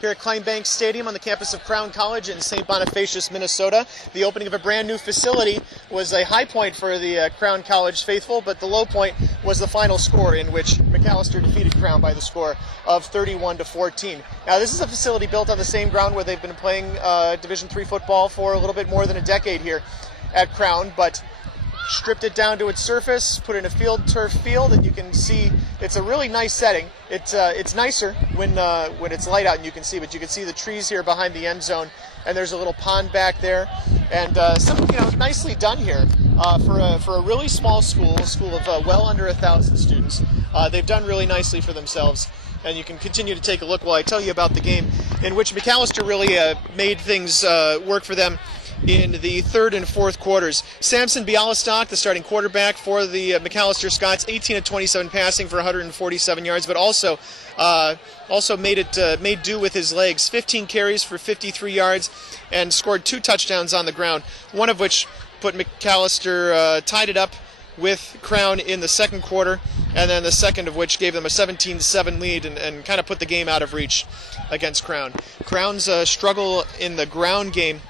here at Kleinbank Stadium on the campus of Crown College in St. Bonifacius, Minnesota. The opening of a brand new facility was a high point for the Crown College faithful, but the low point was the final score in which Macalester defeated Crown by the score of 31-14. Now, this is a facility built on the same ground where they've been playing Division III football for a little bit more than a decade here at Crown, but stripped it down to its surface, put in a turf field, and you can see it's a really nice setting. It's nicer when it's light out and you can see, but you can see the trees here behind the end zone, and there's a little pond back there, and something nicely done here for a really small school, a school of well under 1,000 students. They've done really nicely for themselves, and you can continue to take a look while I tell you about the game in which Macalester really made things work for them in the third and fourth quarters. Samson Bialystok, the starting quarterback for the Macalester Scots, 18 of 27 passing for 147 yards, but also made do with his legs. 15 carries for 53 yards and scored 2 touchdowns on the ground, one of which put Macalester tied it up with Crown in the second quarter, and then the second of which gave them a 17-7 lead and kind of put the game out of reach against Crown. Crown's struggle in the ground game.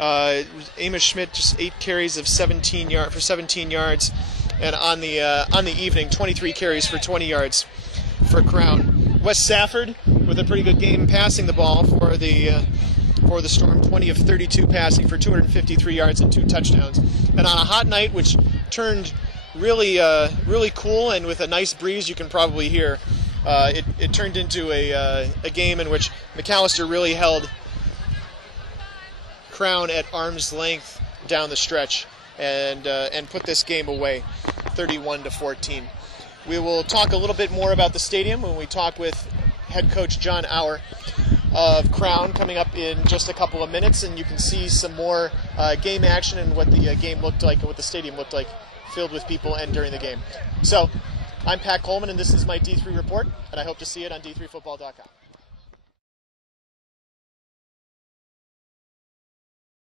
Amos Schmidt just 8 carries of 17 yards, and on the evening 23 carries for 20 yards for Crown. Wes Safford with a pretty good game passing the ball for the Storm, 20 of 32 passing for 253 yards and 2 touchdowns. And on a hot night, which turned really cool, and with a nice breeze you can probably hear, it turned into a game in which Macalester really held Crown at arm's length down the stretch and put this game away 31-14. We will talk a little bit more about the stadium when we talk with head coach John Auer of Crown coming up in just a couple of minutes, and you can see some more game action and what the game looked like and what the stadium looked like filled with people and during the game. So I'm Pat Coleman, and this is my D3 report, and I hope to see it on D3football.com.